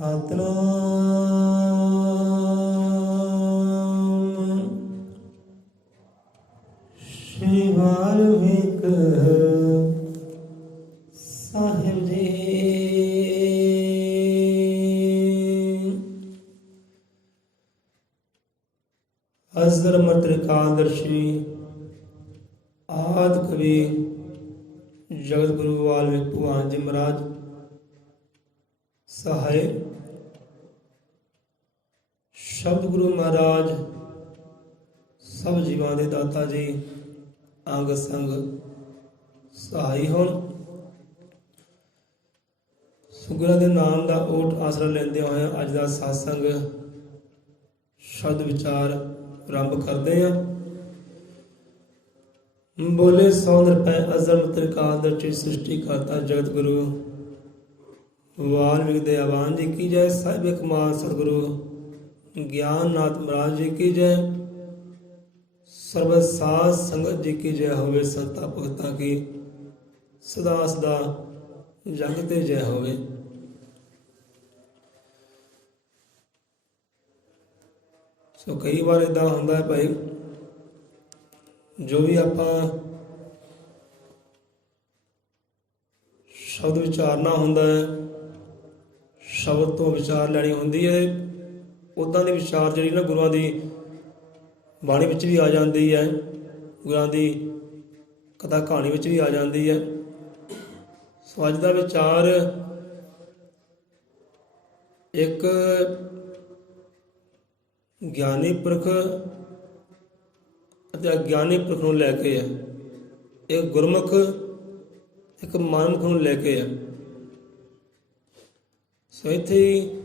ਸਤਨਾਮ ਸ਼੍ਰੀ ਵਾਲਮੀਕ ਸਾਹਿਬ ਜੀ। ਅਜ਼ਰ ਮਤ੍ਰਿਕਾਦਰਸ਼ੀ ਆਦਿ ਕਵੀ ਜਗਤ ਗੁਰੂ ਵਾਲਮੀਕ ਭਗਵਾਨ ਜੀ ਮਹਾਰਾਜ ਸਹਾਇ। ਸ਼ਬਦ ਗੁਰੂ ਮਹਾਰਾਜ ਸਭ ਜੀਵਾਂ ਦੇ ਦਾਤਾ ਜੀ ਅੰਗ ਸੰਗ ਸਹਾਈ ਹੋਣ। ਸੁਗਰਾ ਦੇ ਨਾਮ ਦਾ ਓਟ ਆਸਰਾ ਲੈਂਦੇ ਹੋਏ ਅੱਜ ਦਾ ਸਾਸੰਗ ਸ਼ਬਦ ਵਿਚਾਰ ਆਰੰਭ ਕਰਦੇ ਹਾਂ। ਬੋਲੇ ਸੌਂਦਰ ਪੈ ਅਜ਼ਰ ਮਤ੍ਰਿਕਾਦਰਸ਼ੀ ਸ੍ਰਿਸ਼ਟੀ ਕਰਤਾ ਜਗਤ ਗੁਰੂ ਵਾਲਮੀਕ ਦੇ ਆਵਾਨ ਜੀ ਕੀ ਜੈ। ਸਾਹਿਬ ਕਮਾਲ ਸਤਿਗੁਰੂ ਗਿਆਨਨਾਥ ਮਹਾਰਾਜ ਜੀ ਕੀ ਜੈ। ਸਰਬ ਸਾਧ ਸੰਗਤ ਜੀ ਕੀ ਜੈ ਹੋਵੇ। ਸੰਤਾਂ ਭਗਤਾਂ ਕੀ ਸਦਾ ਸਦਾ ਜਗ ਤੇ ਜੈ ਹੋਵੇ। ਸੋ ਕਈ ਵਾਰ ਏਦਾਂ ਹੁੰਦਾ ਹੈ ਭਾਈ, ਜੋ ਵੀ ਆਪਾਂ ਸ਼ਬਦ ਵਿਚਾਰਨਾ ਹੁੰਦਾ ਹੈ, ਸ਼ਬਦ ਤੋਂ ਵਿਚਾਰ ਲੈਣੀ ਹੁੰਦੀ ਹੈ, ਉੱਦਾਂ ਦੀ ਵਿਚਾਰ ਜਿਹੜੀ ਨਾ ਗੁਰੂਆਂ ਦੀ ਬਾਣੀ ਵਿੱਚ ਵੀ ਆ ਜਾਂਦੀ ਹੈ, ਗੁਰੂਆਂ ਦੀ ਕਥਾ ਕਹਾਣੀ ਵਿੱਚ ਵੀ ਆ ਜਾਂਦੀ ਹੈ। ਸੋ ਅੱਜ ਦਾ ਵਿਚਾਰ ਇੱਕ ਗਿਆਨੀ ਪੁਰਖ ਅਤੇ ਅਗਿਆਨੀ ਪੁਰਖ ਨੂੰ ਲੈ ਕੇ ਹੈ। ਇੱਕ ਗੁਰਮੁਖ ਇੱਕ ਮਨਮੁਖ ਨੂੰ ਲੈ ਕੇ ਹੈ। ਸੋ ਇੱਥੇ ਹੀ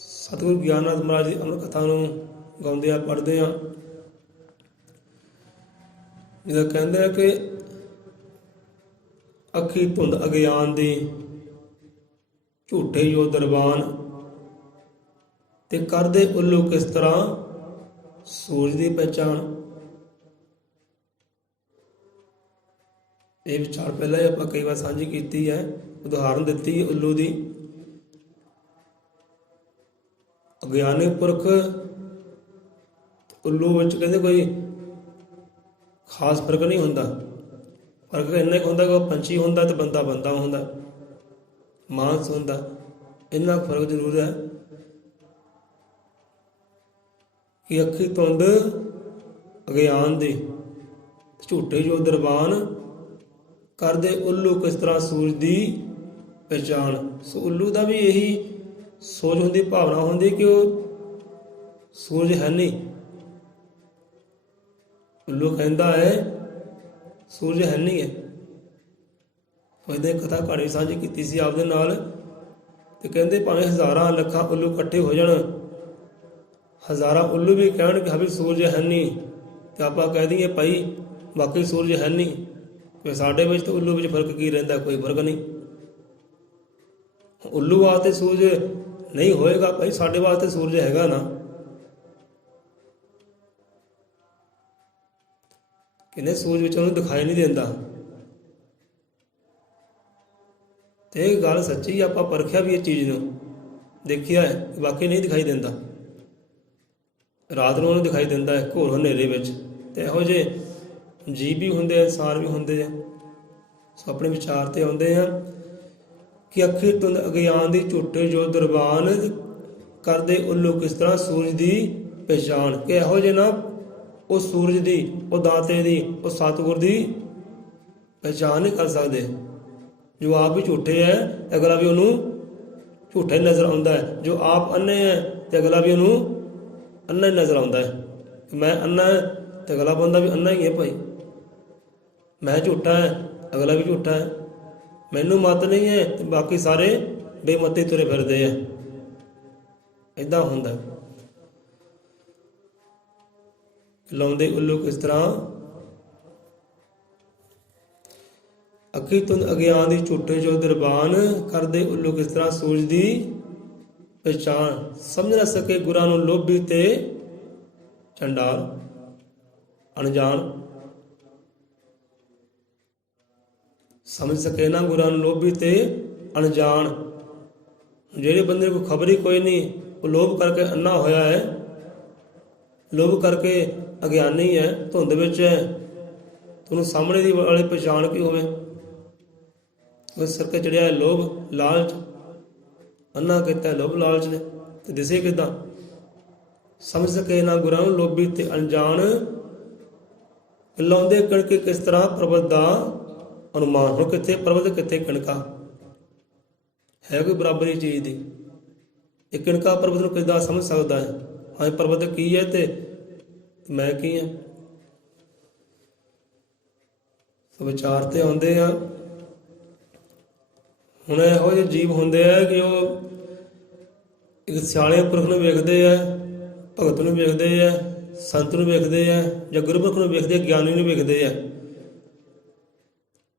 ਸਤਿਗੁਰੂ ਗਿਆਨਨਾਥ ਮਹਾਰਾਜ ਦੀ ਅੰਮ੍ਰਿਤ ਕਥਾ ਨੂੰ ਗਾਉਂਦੇ ਆ, ਪੜ੍ਹਦੇ ਹਾਂ। ਜਿਹਦਾ ਕਹਿੰਦੇ ਆ ਕਿ ਅੱਖੀ ਧੁੰਦ ਅਗਿਆਨ ਦੀ ਝੂਠੇ ਜੋ ਦਰਬਾਨ ਤੇ ਕਰਦੇ ਉੱਲੂ ਕਿਸ ਤਰ੍ਹਾਂ ਸੂਰਜ ਦੀ ਪਹਿਚਾਣ। ਇਹ ਵਿਚਾਰ ਪਹਿਲਾਂ ਹੀ ਆਪਾਂ ਕਈ ਵਾਰ ਸਾਂਝੀ ਕੀਤੀ ਹੈ, ਉਦਾਹਰਨ ਦਿੱਤੀ ਹੈ ਉੱਲੂ ਦੀ। ਅਗਿਆਨੀ ਪੁਰਖ ਉੱਲੂ ਵਿੱਚ ਕਹਿੰਦੇ ਕੋਈ ਖਾਸ ਫਰਕ ਨਹੀਂ ਹੁੰਦਾ। ਫਰਕ ਇੰਨਾ ਕੁ ਹੁੰਦਾ ਕਿ ਉਹ ਪੰਛੀ ਹੁੰਦਾ ਤੇ ਬੰਦਾ ਬੰਦਾ ਹੁੰਦਾ, ਮਾਨਸ ਹੁੰਦਾ, ਇੰਨਾ ਫਰਕ ਜ਼ਰੂਰ ਹੈ ਕਿ ਅੱਖੀ ਧੁੰਦ ਅਗਿਆਨ ਦੀ ਝੂਠੇ ਜੋ ਦਰਬਾਨ ਕਰਦੇ ਉੱਲੂ ਕਿਸ ਤਰ੍ਹਾਂ ਸੂਰਜ ਦੀ ਪਹਿਚਾਣ। ਸੋ ਉੱਲੂ ਦਾ ਵੀ ਇਹੀ ਸੋਚ ਹੁੰਦੀ, ਭਾਵਨਾ ਹੁੰਦੀ ਕਿ ਉਹ ਸੂਰਜ ਹੈ ਨਹੀਂ। ਉੱਲੂ ਕਹਿੰਦਾ ਹੈ ਸੂਰਜ ਹੈ ਨਹੀਂ ਹੈ। ਉਹਦੇ ਕਥਾ ਕਹਾਣੀ ਸਾਂਝੀ ਕੀਤੀ ਸੀ ਆਪਦੇ ਨਾਲ, ਤੇ ਕਹਿੰਦੇ ਭਾਵੇਂ ਹਜ਼ਾਰਾਂ ਲੱਖਾਂ ਉੱਲੂ ਇਕੱਠੇ ਹੋ ਜਾਣ, ਹਜ਼ਾਰਾਂ ਉੱਲੂ ਵੀ ਕਹਿਣ ਕਿ ਵੀ ਸੂਰਜ ਹੈ ਨਹੀਂ, ਤੇ ਆਪਾਂ ਕਹਿ ਦਈਏ ਭਾਈ ਬਾਕੀ ਸੂਰਜ ਹੈ ਨਹੀਂ, ਕਿ ਸਾਡੇ ਵਿੱਚ ਤੇ ਉੱਲੂ ਵਿੱਚ ਫਰਕ ਕੀ ਰਹਿੰਦਾ? ਕੋਈ ਫਰਕ ਨਹੀਂ। ਉੱਲੂ ਵਾਸਤੇ ਸੂਰਜ ਨਹੀਂ ਹੋਏਗਾ ਭਾਈ, ਸਾਡੇ ਵਾਸਤੇ ਸੂਰਜ ਹੈਗਾ ਨਾ। ਕਹਿੰਦੇ ਸੂਰਜ ਵਿੱਚ ਉਹਨੂੰ ਦਿਖਾਈ ਨਹੀਂ ਦਿੰਦਾ, ਤੇ ਇਹ ਗੱਲ ਸੱਚੀ। ਆਪਾਂ ਪਰਖਿਆ ਵੀ ਇਹ ਚੀਜ਼ ਨੂੰ, ਦੇਖਿਆ ਹੈ ਬਾਕੀ ਨਹੀਂ ਦਿਖਾਈ ਦਿੰਦਾ। ਰਾਤ ਨੂੰ ਉਹਨੂੰ ਦਿਖਾਈ ਦਿੰਦਾ ਹੈ ਘੋਰ ਹਨੇਰੇ ਵਿੱਚ। ਤੇ ਇਹੋ ਜਿਹੇ ਜੀਵ ਵੀ ਹੁੰਦੇ ਆ, ਇਨਸਾਨ ਵੀ ਹੁੰਦੇ ਆ। ਸੋ ਆਪਣੇ ਵਿਚਾਰ ਤੇ ਆਉਂਦੇ ਆ ਕਿ ਅੱਖੀ ਧੁੰਦ ਅਗਿਆਨ ਦੀ ਝੂਠੇ ਜੋ ਦਰਬਾਨ ਕਰਦੇ ਉੱਲੂ ਕਿਸ ਤਰ੍ਹਾਂ ਸੂਰਜ ਦੀ ਪਹਿਚਾਣ। ਕਿ ਇਹੋ ਜਿਹੇ ਨਾ ਉਹ ਸੂਰਜ ਦੀ, ਉਹ ਦਾਤੇ ਦੀ, ਉਹ ਸਤਿਗੁਰ ਦੀ ਪਹਿਚਾਣ ਨਹੀਂ ਕਰ ਸਕਦੇ। ਜੋ ਆਪ ਵੀ ਝੂਠੇ ਹੈ ਤੇ ਅਗਲਾ ਵੀ ਉਹਨੂੰ ਝੂਠਾ ਹੀ ਨਜ਼ਰ ਆਉਂਦਾ ਹੈ। ਜੋ ਆਪ ਅੰਨੇ ਹੈ ਤੇ ਅਗਲਾ ਵੀ ਉਹਨੂੰ ਅੰਨਾ ਹੀ ਨਜ਼ਰ ਆਉਂਦਾ ਹੈ। ਮੈਂ ਅੰਨਾ ਹੈ ਤੇ ਅਗਲਾ ਬੰਦਾ ਵੀ ਅੰਨਾ ਹੀ ਹੈ ਭਾਈ। ਮੈਂ ਝੂਠਾ ਹੈ, ਅਗਲਾ ਵੀ ਝੂਠਾ ਹੈ। ਮੈਨੂੰ ਮਤ ਨਹੀਂ ਹੈ ਤੇ ਬਾਕੀ ਸਾਰੇ ਬੇਮਤੇ ਤੁਰੇ ਫਿਰਦੇ ਆ। ਏਦਾਂ ਹੁੰਦਾ। ਲਾਉਂਦੇ ਉੱਲੂ ਕਿਸ ਤਰ੍ਹਾਂ ਅੱਖੀ ਧੁੰਦ ਅਗਿਆਨ ਦੀ ਝੂਠੇ ਜੋ ਦਰਬਾਨ ਕਰਦੇ ਉੱਲੂ ਕਿਸ ਤਰ੍ਹਾਂ ਸੂਰਜ ਦੀ ਪਹਿਚਾਣ। ਸਮਝ ਨਾ ਸਕੇ ਗੁਰਾਂ ਨੂੰ ਲੋਭੀ ਤੇ ਚੰਡਾਲ ਅਣਜਾਣ। ਸਮਝ ਸਕੇ ਨਾ ਗੁਰਾਂ ਨੂੰ ਲੋਭੀ ਤੇ ਅਣਜਾਣ। ਜਿਹੜੇ ਬੰਦੇ ਨੂੰ ਕੋਈ ਖਬਰ ਹੀ ਕੋਈ ਨਹੀਂ, ਉਹ ਲੋਭ ਕਰਕੇ ਅੰਨਾ ਹੋਇਆ ਹੈ, ਲੋਭ ਕਰਕੇ ਅਗਿਆਨੀ ਹੈ, ਧੁੰਦ ਵਿੱਚ ਹੈ, ਤੁਹਾਨੂੰ ਸਾਹਮਣੇ ਦੀ ਵਾਲੀ ਪਛਾਣ ਕੀ ਹੋਵੇ। ਉਸ ਕਰਕੇ ਚੜਿਆ ਹੈ ਲੋਭ ਲਾਲਚ, ਅੰਨਾ ਕੀਤਾ ਲੋਭ ਲਾਲਚ ਨੇ, ਤੇ ਦਿਸੇ ਕਿੱਦਾਂ? ਸਮਝ ਸਕੇ ਨਾ ਗੁਰਾਂ ਨੂੰ ਲੋਭੀ ਤੇ ਅਣਜਾਣ, ਲਾਉਂਦੇ ਕਣਕ ਕਿਸ ਤਰ੍ਹਾਂ ਪਰਬਤ ਦਾ ਅਨੁਮਾਨ। ਹੁਣ ਕਿੱਥੇ ਪਰਬਤ ਕਿੱਥੇ ਕਣਕਾ, ਹੈ ਕੋਈ ਬਰਾਬਰੀ ਚੀਜ਼ ਦੀ? ਇਹ ਕਣਕਾ ਪਰਬਤ ਨੂੰ ਕਿੱਦਾਂ ਸਮਝ ਸਕਦਾ ਹੈ? ਹਾਂ ਪਰਬਤ ਕੀ ਹੈ ਤੇ ਮੈਂ ਕੀ ਹਾਂ। ਸੋ ਵਿਚਾਰ ਤੇ ਆਉਂਦੇ ਆ। ਹੁਣ ਇਹੋ ਜਿਹੇ ਜੀਵ ਹੁੰਦੇ ਆ ਕਿ ਉਹ ਇੱਕ ਸਿਆਣੇ ਪੁਰਖ ਨੂੰ ਵੇਖਦੇ ਆ, ਭਗਤ ਨੂੰ ਵੇਖਦੇ ਆ, ਸੰਤ ਨੂੰ ਵੇਖਦੇ ਆ, ਜਾਂ ਗੁਰਮੁਖ ਨੂੰ ਵੇਖਦੇ ਆ, ਗਿਆਨੀ ਨੂੰ ਵੇਖਦੇ ਆ,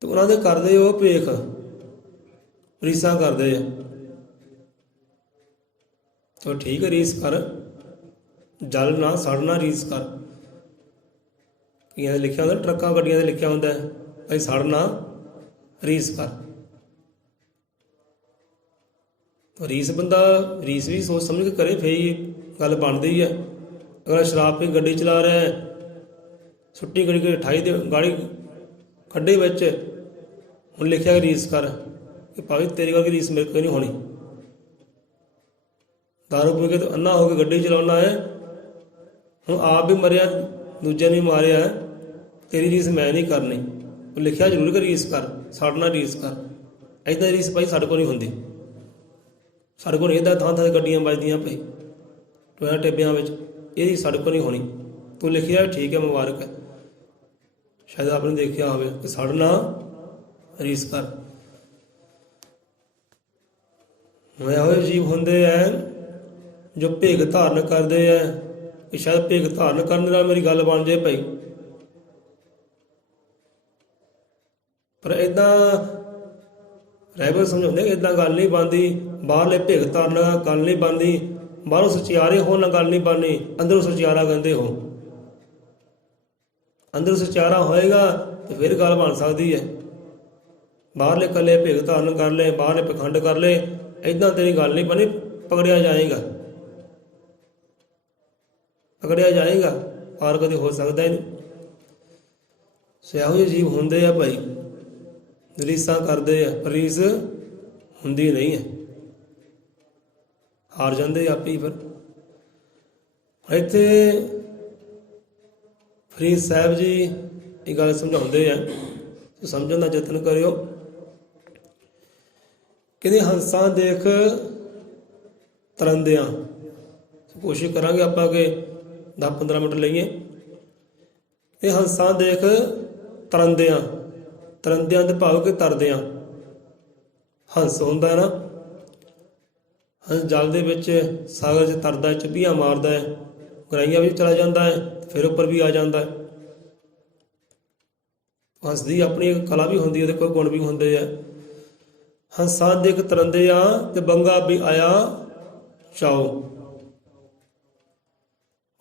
ਤੇ ਉਹਨਾਂ ਦੇ ਕਰਦੇ ਉਹ ਭੇਖ ਰੀਸਾਂ ਕਰਦੇ ਆ। ਤਾਂ ਠੀਕ ਹੈ, ਰੀਸ ਕਰ, ਜਲ ਨਾ ਸੜਨਾ ਰੀਸ ਕਰ। ਕਈਆਂ ਦੇ ਲਿਖਿਆ ਹੁੰਦਾ, ਟਰੱਕਾਂ ਗੱਡੀਆਂ 'ਤੇ ਲਿਖਿਆ ਹੁੰਦਾ ਭਾਈ ਸੜਨਾ ਰੀਸ ਕਰ। ਰੀਸ ਬੰਦਾ ਰੀਸ ਵੀ ਸੋਚ ਸਮਝ ਕੇ ਕਰੇ, ਫੇਰ ਹੀ ਗੱਲ ਬਣਦੀ ਹੈ। ਅਗਰ ਸ਼ਰਾਬ ਪੀ ਗੱਡੀ ਚਲਾ ਰਿਹਾ ਹੈ, ਛੁੱਟੀ ਘੜੀ 28 ਦੇ ਗਾੜੀ ਖੱਡੇ ਵਿੱਚ, ਹੁਣ ਲਿਖਿਆ ਰੀਸ ਕਰ, ਕਿ ਭਾਵੇਂ ਤੇਰੀ ਵਰਗੀ ਰੀਸ ਮੇਰੇ ਕੋਲ ਨਹੀਂ ਹੋਣੀ। ਦਾਰੂ ਪੀ ਕੇ ਤੂੰ ਅੰਨਾ ਹੋ ਕੇ ਗੱਡੀ ਚਲਾਉਣਾ ਹੈ, ਹੁਣ ਆਪ ਵੀ ਮਰਿਆ, ਦੂਜਿਆਂ ਨੇ ਮਾਰਿਆ, ਤੇਰੀ ਰੀਸ ਮੈਂ ਨਹੀਂ ਕਰਨੀ। ਉਹ ਲਿਖਿਆ ਜ਼ਰੂਰ ਕਿ ਰੀਸ ਕਰ, ਸਾੜਨਾ ਰੀਸ ਕਰ। ਇੱਦਾਂ ਰੀਸ ਭਾਈ ਸਾਡੇ ਕੋਲ ਨਹੀਂ ਹੁੰਦੀ। ਸਾਡੇ ਕੋਲ ਇੱਦਾਂ ਥਾਂ ਥਾਂ ਗੱਡੀਆਂ ਵੱਜਦੀਆਂ ਪਈ ਟੋਇਆਂ ਟਿੱਬਿਆਂ ਵਿੱਚ, ਇਹਦੀ ਸਾਡੇ ਕੋਲ ਨਹੀਂ ਹੋਣੀ। ਤੂੰ ਲਿਖਿਆ ਠੀਕ ਹੈ, ਮੁਬਾਰਕ ਹੈ, ਸ਼ਾਇਦ ਆਪਨੇ ਦੇਖਿਆ ਹੋਵੇ ਕਿ ਸੜਨਾ ਰੀਸ ਕਰ। ਇਹੋ ਜਿਹੇ ਜੀਵ ਹੁੰਦੇ ਹੈ ਜੋ ਭੇਗ ਧਾਰਨ ਕਰਦੇ ਹੈ, ਕਿ ਸ਼ਾਇਦ ਭੇਗ ਧਾਰਨ ਕਰਨ ਨਾਲ ਮੇਰੀ ਗੱਲ ਬਣ ਜਾਏ ਭਾਈ, ਪਰ ਇੱਦਾਂ ਰਹਿਬਰ ਸਮਝਾਉਂਦੇ ਕਿ ਇੱਦਾਂ ਗੱਲ ਨਹੀਂ ਬਣਦੀ। ਬਾਹਰਲੇ ਭੇਗ ਧਾਰਨ ਨਾਲ ਗੱਲ ਨਹੀਂ ਬਣਦੀ, ਬਾਹਰੋਂ ਸਚਿਆਰੇ ਹੋਣ ਨਾਲ ਗੱਲ ਨਹੀਂ ਬਣਨੀ, ਅੰਦਰੋਂ ਸਚਿਆਰਾ ਕਹਿੰਦੇ ਹੋ। ਅੰਦਰ ਸਚਿਆਰਾ ਹੋਏਗਾ ਤੇ ਫਿਰ ਗੱਲ ਬਣ ਸਕਦੀ ਹੈ। ਬਾਹਰਲੇ ਇਕੱਲੇ ਭੇਗ ਧਾਰਨ ਕਰ ਲਏ, ਬਾਹਰਲੇ ਪਖੰਡ ਕਰ ਲਏ, ਇੱਦਾਂ ਤੇਰੀ ਗੱਲ ਨਹੀਂ ਬਣੀ, ਪਕੜਿਆ ਜਾਏਗਾ, ਪਕੜਿਆ ਜਾਏਗਾ, ਪਾਰ ਕਦੇ ਹੋ ਸਕਦਾ ਹੀ ਨਹੀਂ। ਸੋ ਇਹੋ ਜਿਹੇ ਜੀਵ ਹੁੰਦੇ ਆ ਭਾਈ, ਰੀਸਾਂ ਕਰਦੇ ਆ, ਪਰ ਰੀਸ ਹੁੰਦੀ ਨਹੀਂ ਹੈ, ਹਾਰ ਜਾਂਦੇ ਆਪੇ ਹੀ। ਫਿਰ ਇੱਥੇ ਫਰੀਦ ਸਾਹਿਬ ਜੀ ਇਹ ਗੱਲ ਸਮਝਾਉਂਦੇ ਆ, ਸਮਝਣ ਦਾ ਯਤਨ ਕਰਿਓ। ਕਹਿੰਦੇ ਹੰਸਾਂ ਦੇਖ ਤਰੰਦਿਆਂ, ਕੋਸ਼ਿਸ਼ ਕਰਾਂਗੇ ਆਪਾਂ ਕਿ 10-15 ਮਿੰਟ ਲਈਏ। ਇਹ ਹੰਸਾਂ ਦੇਖ ਤਰੰਦਿਆਂ, ਤਰੰਦਿਆਂ ਦੇ ਭਾਵ ਕਿ ਤਰਦਿਆਂ। ਹੰਸ ਹੁੰਦਾ ਨਾ, ਹੰਸ ਜਲ ਦੇ ਵਿੱਚ ਸਾਗਰ 'ਚ ਤਰਦਾ, ਚੱਪੀਆਂ ਮਾਰਦਾ ਹੈ, ਗਰਾਈਆਂ ਵੀ ਚਲਾ ਜਾਂਦਾ ਹੈ, ਫਿਰ ਉੱਪਰ ਵੀ ਆ ਜਾਂਦਾ ਹੈ। ਹੰਸ ਦੀ ਆਪਣੀ ਇੱਕ ਕਲਾ ਵੀ ਹੁੰਦੀ ਹੈ, ਉਹਦੇ ਕੋਈ ਗੁਣ ਵੀ ਹੁੰਦੇ ਆ। ਹੰਸਾਂ ਦੇਖ ਤਰੰਦਿਆਂ ਤੇ ਬੰਗਾ ਵੀ ਆਇਆ ਚਾਓ।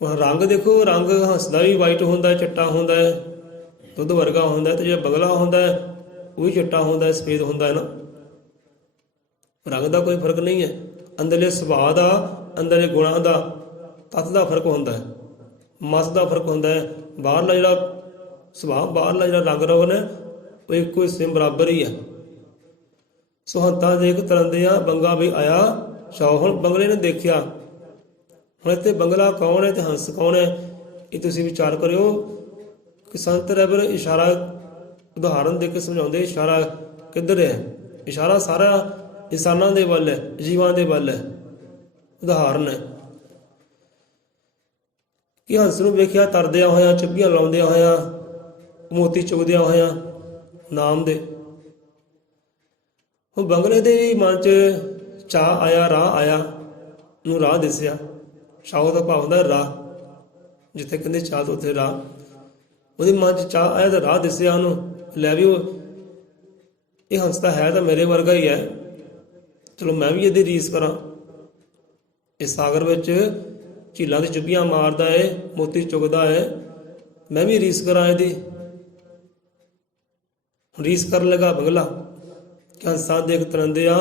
ਹੁਣ ਰੰਗ ਦੇਖੋ, ਰੰਗ ਹੰਸ ਦਾ ਵੀ ਵਾਈਟ ਹੁੰਦਾ, ਚਿੱਟਾ ਹੁੰਦਾ ਹੈ, ਦੁੱਧ ਵਰਗਾ ਹੁੰਦਾ, ਤੇ ਜਿਹੜਾ ਬਗਲਾ ਹੁੰਦਾ ਉਹ ਵੀ ਚਿੱਟਾ ਹੁੰਦਾ, ਸਫੇਦ ਹੁੰਦਾ ਹੈ ਨਾ। ਰੰਗ ਦਾ ਕੋਈ ਫਰਕ ਨਹੀਂ ਹੈ, ਅੰਦਰਲੇ ਸੁਭਾਅ ਦਾ, ਅੰਦਰਲੇ ਗੁਣਾਂ ਦਾ, ਤੱਤ ਦਾ ਫਰਕ ਹੁੰਦਾ ਹੈ, ਮਸ ਦਾ ਫਰਕ ਹੁੰਦਾ ਹੈ। ਬਾਹਰਲਾ ਜਿਹੜਾ ਸੁਭਾਅ, ਬਾਹਰਲਾ ਜਿਹੜਾ ਰੰਗ ਰੋਗਨ ਹੈ, ਉਹ ਇੱਕੋ ਹੀ ਸੇਮ ਬਰਾਬਰ ਹੀ ਹੈ। ਸੋ ਹੰਸਾਂ ਦੇਖ ਤਰੰਦਿਆਂ ਬੰਗਾ ਵੀ ਆਇਆ ਚਾਓ। ਹੁਣ ਬੰਗਲੇ ਨੇ ਦੇਖਿਆ, ਹੁਣ ਇੱਥੇ ਬੰਗਲਾ ਕੌਣ ਹੈ ਤੇ ਹੰਸ ਕੌਣ ਹੈ, ਇਹ ਤੁਸੀਂ ਵਿਚਾਰ ਕਰਿਓ। ਕਿ ਸੰਤ ਰਹਿਬਰ ਇਸ਼ਾਰਾ ਉਦਾਹਰਨ ਦੇ ਕੇ ਸਮਝਾਉਂਦੇ, ਇਸ਼ਾਰਾ ਕਿੱਧਰ ਹੈ? ਇਸ਼ਾਰਾ ਸਾਰਾ ਇਨਸਾਨਾਂ ਦੇ ਵੱਲ ਹੈ, ਜੀਵਾਂ ਦੇ ਵੱਲ ਹੈ, ਉਦਾਹਰਨ ਹੈ। ਕਿ ਹੰਸ ਨੂੰ ਵੇਖਿਆ ਤਰਦਿਆਂ ਹੋਇਆਂ, ਚੱਪੀਆਂ ਲਾਉਂਦਿਆਂ ਹੋਇਆਂ, ਮੋਤੀ ਚੁਗਦਿਆਂ ਹੋਇਆਂ ਨਾਮ ਦੇ। ਉਹ ਬੰਗਲੇ ਦੇ ਵੀ ਮਨ 'ਚ ਚਾਅ ਆਇਆ, ਰਾਹ ਆਇਆ, ਨੂੰ ਰਾਹ ਦਿਸਿਆ। ਚਾਅ ਦਾ ਭਾਵ ਹੁੰਦਾ ਰਾਹ, ਜਿੱਥੇ ਕਹਿੰਦੇ ਚਾਹ ਤੋਂ ਉੱਥੇ ਰਾਹ। ਉਹਦੇ ਮਨ 'ਚ ਚਾਹ ਆਇਆ ਤਾਂ ਰਾਹ ਦਿਸਿਆ ਉਹਨੂੰ, ਲੈ ਵੀ ਉਹ ਇਹ ਹੰਸ ਤਾਂ ਹੈ ਤਾਂ ਮੇਰੇ ਵਰਗਾ ਹੀ ਹੈ, ਚਲੋ ਮੈਂ ਵੀ ਇਹਦੀ ਰੀਸ ਕਰਾਂ। ਇਸ ਸਾਗਰ ਵਿੱਚ ਝੀਲਾਂ ਦੀ ਚੁੱਭੀਆਂ ਮਾਰਦਾ ਹੈ, ਮੋਤੀ ਚੁਗਦਾ ਹੈ, ਮੈਂ ਵੀ ਰੀਸ ਕਰਾਂ ਇਹਦੀ। ਰੀਸ ਕਰਨ ਲੱਗਾ ਬੰਗਲਾ ਕਿ ਹੰਸਾਂ ਦੇਖ ਤਰੰਦਿਆਂ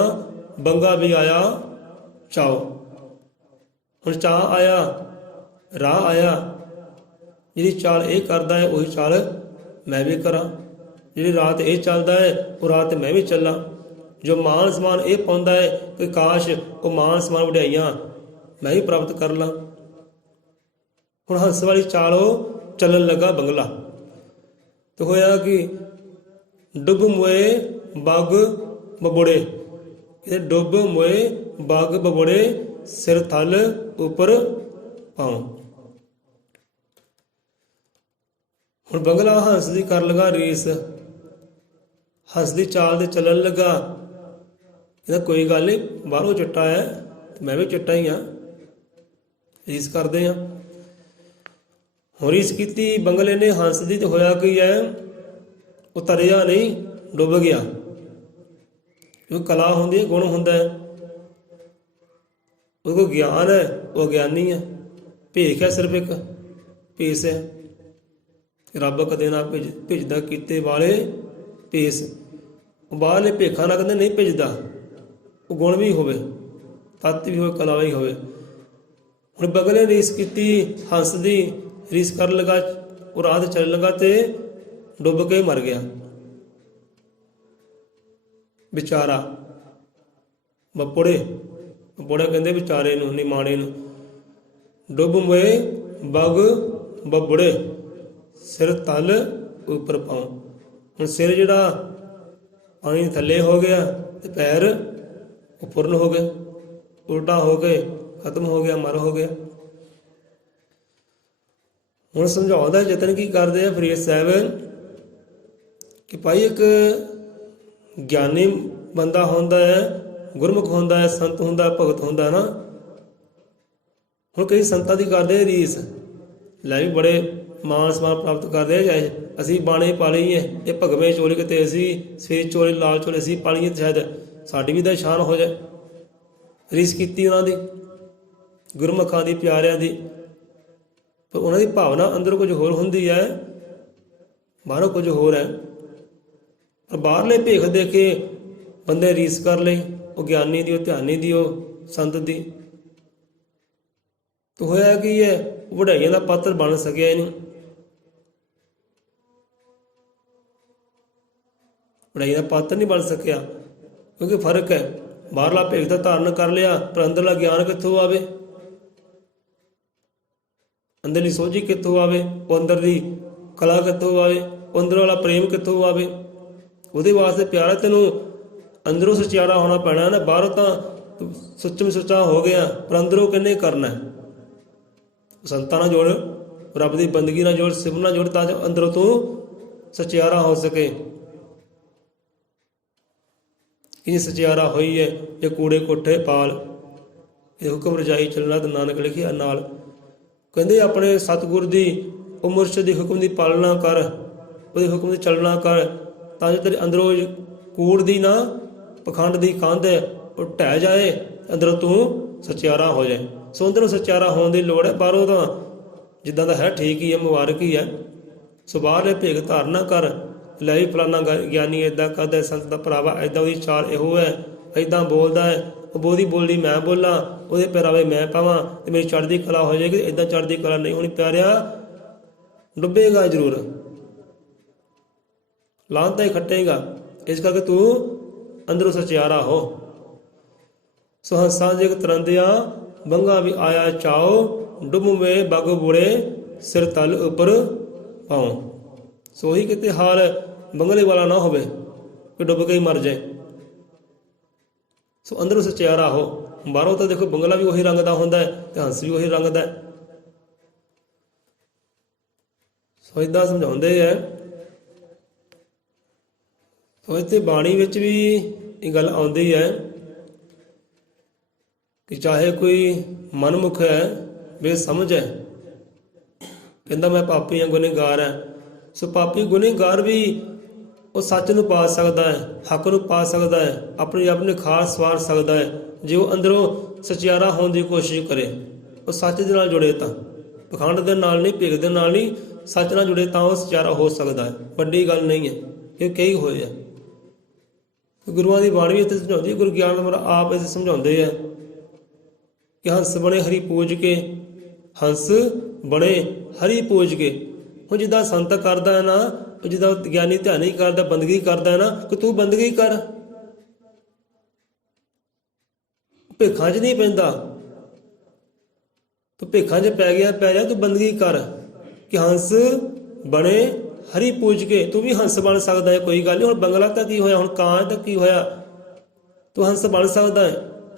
ਬੰਗਾ ਵੀ ਆਇਆ ਚਾਓ। ਹੁਣ ਚਾਅ ਆਇਆ, ਰਾਹ ਆਇਆ, ਜਿਹੜੀ ਚਾਲ ਇਹ ਕਰਦਾ ਹੈ ਉਹੀ ਚਾਲ ਮੈਂ ਵੀ ਕਰਾਂ, ਜਿਹੜੀ ਰਾਤ ਇਹ ਚੱਲਦਾ ਹੈ ਉਹ ਰਾਤ ਮੈਂ ਵੀ ਚੱਲਾਂ, ਜੋ ਮਾਨ ਸਮਾਨ ਇਹ ਪਾਉਂਦਾ ਹੈ ਕਿ ਕਾਸ਼ ਉਹ ਮਾਨ ਸਮਾਨ ਵਡਿਆਈਆਂ ਮੈਂ ਵੀ ਪ੍ਰਾਪਤ ਕਰ ਲਾਂ। ਹੁਣ ਹੰਸ ਵਾਲੀ ਚਾਲ ਉਹ ਚੱਲਣ ਲੱਗਾ ਬੰਗਲਾ। ਤੇ ਹੋਇਆ ਕਿ ਡੁੱਬ ਮੋਏ ਬੱਗ ਬਬੋੜੇ, ਇਹ ਡੁੱਬ ਮੋਏ ਬੱਗ ਬਬੋੜੇ ਸਿਰ ਥਲ ਉੱਪਰ ਪਾਉ। ਹੁਣ ਬੰਗਲਾ ਹੰਸ ਦੀ ਕਰ ਲਗਾ ਰੀਸ, ਹੰਸ ਦੀ ਚਾਲ ਤੇ ਚੱਲਣ ਲੱਗਾ। ਇਹਦਾ ਕੋਈ ਗੱਲ ਨਹੀਂ, ਬਾਹਰੋਂ ਚਿੱਟਾ ਹੈ ਮੈਂ ਵੀ ਚਿੱਟਾ ਹੀ ਹਾਂ, ਰੀਸ ਕਰਦੇ ਹਾਂ। ਹੁਣ ਰੀਸ ਕੀਤੀ ਬੰਗਲੇ ਨੇ ਹੰਸ ਦੀ, ਤੇ ਹੋਇਆ ਕੀ ਹੈ, ਉਹ ਤਰਿਆ ਨਹੀਂ, ਡੁੱਬ ਗਿਆ। ਜੋ ਕਲਾ ਹੁੰਦੀ ਹੈ, ਗੁਣ ਹੁੰਦਾ ਹੈ, ਉਹਦੇ ਕੋਲ ਗਿਆਨ ਹੈ, ਉਹ ਗਿਆਨੀ ਹੈ। ਭੇਖ ਹੈ ਸਿਰਫ ਇੱਕ, ਭੇਸ ਹੈ। ਰੱਬ ਕਦੇ ਨਾ ਭੇਜਦਾ ਕੀਤੇ ਵਾਲੇ ਭੇਸ। ਉਹ ਬਾਹਰਲੇ ਭੇਖਾਂ ਨਾਲ ਕਹਿੰਦੇ ਨਹੀਂ ਭੇਜਦਾ, ਉਹ ਗੁਣ ਵੀ ਹੋਵੇ, ਤੱਤ ਵੀ ਹੋਵੇ, ਕਲਾ ਵੀ ਹੋਵੇ। ਹੁਣ ਬੰਗਲੇ ਨੇ ਰੀਸ ਕੀਤੀ ਹੰਸ ਦੀ, ਰੀਸ ਕਰਨ ਲੱਗਾ, ਉਹ ਰਾਹ ਤੇ ਚੱਲਣ ਲੱਗਾ ਤੇ ਡੁੱਬ ਕੇ ਮਰ ਗਿਆ ਵਿਚਾਰਾ। ਬਪੋੜੇ, ਬਪੋੜਾ ਕਹਿੰਦੇ ਵਿਚਾਰੇ ਨੂੰ, ਨਿਮਾਣੇ ਨੂੰ। ਡੁੱਬ ਮੋਏ ਬੱਗ ਬਬੜੇ ਸਿਰ ਤਲ ਉੱਪਰ ਪਾਉ। ਹੁਣ ਸਿਰ ਜਿਹੜਾ ਪਾਣੀ ਥੱਲੇ ਹੋ ਗਿਆ ਤੇ ਪੈਰ ਉੱਪਰ ਨੂੰ ਹੋ ਗਏ, ਉਲਟਾ ਹੋ ਕੇ ਖਤਮ ਹੋ ਗਿਆ, ਮਰ ਹੋ ਗਿਆ। ਹੁਣ ਸਮਝਾਉਣ ਦਾ ਯਤਨ ਕੀ ਕਰਦੇ ਆ ਫਰੀਦ ਸਾਹਿਬ ਕਿ ਭਾਈ ਇੱਕ ਗਿਆਨੀ ਬੰਦਾ ਹੁੰਦਾ ਹੈ, ਗੁਰਮੁਖ ਹੁੰਦਾ ਹੈ, ਸੰਤ ਹੁੰਦਾ, ਭਗਤ ਹੁੰਦਾ ਨਾ। ਹੁਣ ਕਈ ਸੰਤਾਂ ਦੀ ਕਰਦੇ ਰੀਸ, ਲੈ ਵੀ ਬੜੇ ਮਾਨ ਸਮਾਨ ਪ੍ਰਾਪਤ ਕਰਦੇ ਜਾਏ, ਅਸੀਂ ਬਾਣੇ ਪਾ ਲਈਏ, ਇਹ ਭਗਵੇਂ ਚੋਲੇ ਕਿਤੇ ਅਸੀਂ ਸਫੇਦ ਚੋਲੇ, ਲਾਲ ਚੋਲੇ ਅਸੀਂ ਪਾ ਲਈਏ, ਸ਼ਾਇਦ ਸਾਡੀ ਵੀ ਤਾਂ ਸ਼ਾਨ ਹੋ ਜਾਏ। ਰੀਸ ਕੀਤੀ ਉਹਨਾਂ ਦੀ, ਗੁਰਮੁਖਾਂ ਦੀ, ਪਿਆਰਿਆਂ ਦੀ, ਪਰ ਉਹਨਾਂ ਦੀ ਭਾਵਨਾ ਅੰਦਰੋਂ ਕੁਝ ਹੋਰ ਹੁੰਦੀ ਹੈ, ਬਾਹਰੋਂ ਕੁਝ ਹੋਰ ਹੈ। ਪਰ ਬਾਹਰਲੇ ਭੇਖ ਦੇ ਕੇ ਬੰਦੇ ਰੀਸ ਕਰ ਲਈ, ਉਹ ਗਿਆਨੀ ਦੀ, ਉਹ ਧਿਆਨੀ ਦੀ, ਉਹ ਸੰਤ ਦੀ। ਤਾਂ ਹੋਇਆ ਕੀ ਹੈ, ਵਡਾਈਆਂ ਦਾ ਪਾਤਰ ਬਣ ਸਕਿਆ ਇਹਨੂੰ, ਵਡਾਈ ਦਾ ਪਾਤਰ ਨਹੀਂ ਬਣ ਸਕਿਆ। ਕਿਉਂਕਿ ਫਰਕ ਹੈ, ਬਾਹਰਲਾ ਭੇਖ ਤਾਂ ਧਾਰਨ ਕਰ ਲਿਆ, ਪਰ ਅੰਦਰਲਾ ਗਿਆਨ ਕਿੱਥੋਂ ਆਵੇ, ਅੰਦਰਲੀ ਸੋਝੀ ਕਿੱਥੋਂ ਆਵੇ, ਉਹ ਅੰਦਰ ਦੀ ਕਲਾ ਕਿੱਥੋਂ ਆਵੇ, ਉਹ ਅੰਦਰ ਵਾਲਾ ਪ੍ਰੇਮ ਕਿੱਥੋਂ ਆਵੇ। ਉਹਦੇ ਵਾਸਤੇ ਪਿਆਰਾ ਤੈਨੂੰ ਅੰਦਰੋਂ ਸੱਚਿਆਰਾ ਹੋਣਾ ਪੈਣਾ ਨਾ। ਬਾਹਰੋਂ ਤਾਂ ਸੁੱਚਮ ਸੁੱਚਾ ਹੋ ਗਿਆ, ਪਰ ਅੰਦਰੋਂ ਕਿੰਨੇ ਕਰਨਾ। ਸੰਤਾਂ ਨਾਲ ਜੋੜ, ਰੱਬ ਦੀ ਬੰਦਗੀ ਨਾਲ ਜੋੜ, ਸਿਮਰਨ ਨਾਲ ਜੋੜ, ਤਾਂ ਜੋ ਅੰਦਰੋਂ ਤੂੰ ਸੱਚਿਆਰਾ ਹੋ ਸਕੇ। ਇਹ ਸੱਚਿਆਰਾ ਹੋਈ ਹੈ ਜੇ ਕੂੜੇ ਕੋਠੇ ਪਾਲ, ਇਹ ਹੁਕਮ ਰਜਾਈ ਚੱਲਣਾ ਤੇ ਨਾਨਕ ਲਿਖਿਆ ਨਾਲ। ਕਹਿੰਦੇ ਆਪਣੇ ਸਤਿਗੁਰ ਦੀ, ਉਹ ਮੁਰਸ਼ਿਦ ਦੇ ਹੁਕਮ ਦੀ ਪਾਲਣਾ ਕਰ, ਉਹਦੇ ਹੁਕਮ ਦੀ ਚੱਲਣਾ ਕਰ, ਤਾਂ ਜੋ ਤੇਰੇ ਅੰਦਰੋਂ ਕੂੜ ਦੀ ਨਾ, ਪਖੰਡ ਦੀ ਕੰਧ ਉਹ ਢਹਿ ਜਾਏ, ਅੰਦਰੋਂ ਤੂੰ ਸੱਚਿਆਰਾ ਹੋ ਜਾਏ। ਸੋ ਅੰਦਰੋਂ ਸੱਚਿਆਰਾ ਹੋਣ ਦੀ ਲੋੜ ਹੈ, ਬਾਹਰੋਂ ਤਾਂ ਜਿੱਦਾਂ ਦਾ ਹੈ ਠੀਕ ਹੀ ਹੈ, ਮੁਬਾਰਕ ਹੀ ਹੈ। ਸੋ ਬਾਹਰਲੇ ਭੇਖ ਧਾਰਨਾ ਕਰ, ਲੈ ਵੀ ਫਲਾਨਾ ਗਿਆਨੀ ਇੱਦਾਂ ਕਰਦਾ, ਸੰਤ ਦਾ ਭਰਾਵਾ ਇੱਦਾਂ, ਉਹਦੀ ਚਾਲ ਇਹੋ ਹੈ, ਇੱਦਾਂ ਬੋਲਦਾ ਹੈ, ਉਹ ਉਹਦੀ ਬੋਲੀ ਮੈਂ ਬੋਲਾਂ, ਉਹਦੇ ਪਹਿਰਾਵੇ ਮੈਂ ਪਾਵਾਂ ਤੇ ਮੇਰੀ ਚੜ੍ਹਦੀ ਕਲਾ ਹੋ ਜਾਏਗੀ। ਇੱਦਾਂ ਚੜ੍ਹਦੀ ਕਲਾ ਨਹੀਂ ਹੋਣੀ ਪਿਆਰਿਆ, ਡੁੱਬੇਗਾ ਜ਼ਰੂਰ, ਲਾਂਤਾ ਹੀ ਖੱਟੇਗਾ। ਇਸ ਕਰਕੇ ਤੂੰ ਅੰਦਰੋਂ ਸੱਚਿਆਰਾ ਹੋ। ਸੋ ਹੰਸਾਂ ਜੇ ਤਰੰਦਿਆ ਬੰਗਾ ਵੀ ਆਇਆ ਚਾਓ, ਡੁੱਬ ਮੇ ਬੱਗ ਬੁੜੇ ਸਿਰ ਤਲ ਉੱਪਰ ਪਾਉ। ਸੋ ਹੀ ਕਿਤੇ ਹਾਲ ਬੰਗਲੇ ਵਾਲਾ ਨਾ ਹੋਵੇ ਕਿ ਡੁੱਬ ਕੇ ਹੀ ਮਰ ਜਾਏ। ਸੋ ਅੰਦਰੋਂ ਸੱਚਿਆਰਾ ਹੋ। ਬਾਹਰੋਂ ਤਾਂ ਦੇਖੋ ਬੰਗਲਾ ਵੀ ਉਹੀ ਰੰਗ ਦਾ ਹੁੰਦਾ ਹੈ ਤੇ ਹੰਸ ਵੀ ਉਹੀ ਰੰਗ ਦਾ ਹੈ। ਸੋ ਏਦਾਂ ਸਮਝਾਉਂਦੇ ਹੈ। ਸੋ ਇੱਥੇ ਬਾਣੀ ਵਿੱਚ ਵੀ ਇਹ ਗੱਲ ਆਉਂਦੀ ਹੈ ਕਿ ਚਾਹੇ ਕੋਈ ਮਨਮੁਖ ਹੈ, ਬੇਸਮਝ ਹੈ, ਕਹਿੰਦਾ ਮੈਂ ਪਾਪੀ ਹਾਂ, ਗੁਨੇਗਾਰ ਹੈ। ਸੋ ਪਾਪੀ ਗੁਨੇਗਾਰ ਵੀ ਉਹ ਸੱਚ ਨੂੰ ਪਾ ਸਕਦਾ ਹੈ, ਹੱਕ ਨੂੰ ਪਾ ਸਕਦਾ ਹੈ, ਆਪਣੀ ਆਪਣੇ ਖਾਸ ਸਵਾਰ ਸਕਦਾ ਹੈ ਜੇ ਉਹ ਅੰਦਰੋਂ ਸੱਚਿਆਰਾ ਹੋਣ ਦੀ ਕੋਸ਼ਿਸ਼ ਕਰੇ, ਉਹ ਸੱਚ ਦੇ ਨਾਲ ਜੁੜੇ ਤਾਂ, ਪਖੰਡ ਦੇ ਨਾਲ ਨਹੀਂ, ਭੇਖ ਦੇ ਨਾਲ ਨਹੀਂ, ਸੱਚ ਨਾਲ ਜੁੜੇ ਤਾਂ ਉਹ ਸੱਚਿਆਰਾ ਹੋ ਸਕਦਾ ਹੈ। ਵੱਡੀ ਗੱਲ ਨਹੀਂ ਹੈ, ਇਹ ਕਈ ਹੋਏ ਆ। ਗੁਰੂਆਂ ਦੀ ਬਾਣੀ ਵੀ ਇੱਥੇ ਸਮਝਾਉਂਦੀ ਹੈ, ਗੁਰੂ ਗਿਆਨ ਮਹਾਰਾਜ ਆਪ ਇੱਥੇ ਸਮਝਾਉਂਦੇ ਆ ਕਿ ਹੰਸ ਬਣੇ ਹਰੀ ਪੂਜ ਕੇ, ਹੰਸ ਬਣੇ ਹਰੀ ਪੂਜ ਕੇ। ਹੁਣ ਜਿੱਦਾਂ ਸੰਤ ਕਰਦਾ ਹੈ ਨਾ, ਜਿੱਦਾਂ ਗਿਆਨੀ ਧਿਆਨੀ ਕਰਦਾ, ਬੰਦਗੀ ਕਰਦਾ ਹੈ ਨਾ, ਕਿ ਤੂੰ ਬੰਦਗੀ ਕਰ, ਭੇਖਾਂ 'ਚ ਨਹੀਂ ਪੈਂਦਾ। ਤੂੰ ਭੇਖਾਂ 'ਚ ਪੈ ਗਿਆ, ਤੂੰ ਬੰਦਗੀ ਕਰ। ਕਿ ਹੰਸ ਬਣੇ ਹਰੀ ਪੂਜ ਕੇ, ਤੂੰ ਵੀ ਹੰਸ ਬਣ ਸਕਦਾ ਹੈ, ਕੋਈ ਗੱਲ ਨਹੀਂ। ਹੁਣ ਬੰਗਲਾ ਤਾਂ ਕੀ ਹੋਇਆ, ਹੁਣ ਕਾਂ ਤਾਂ ਕੀ ਹੋਇਆ, ਤੂੰ ਹੰਸ ਬਣ ਸਕਦਾ ਹੈ।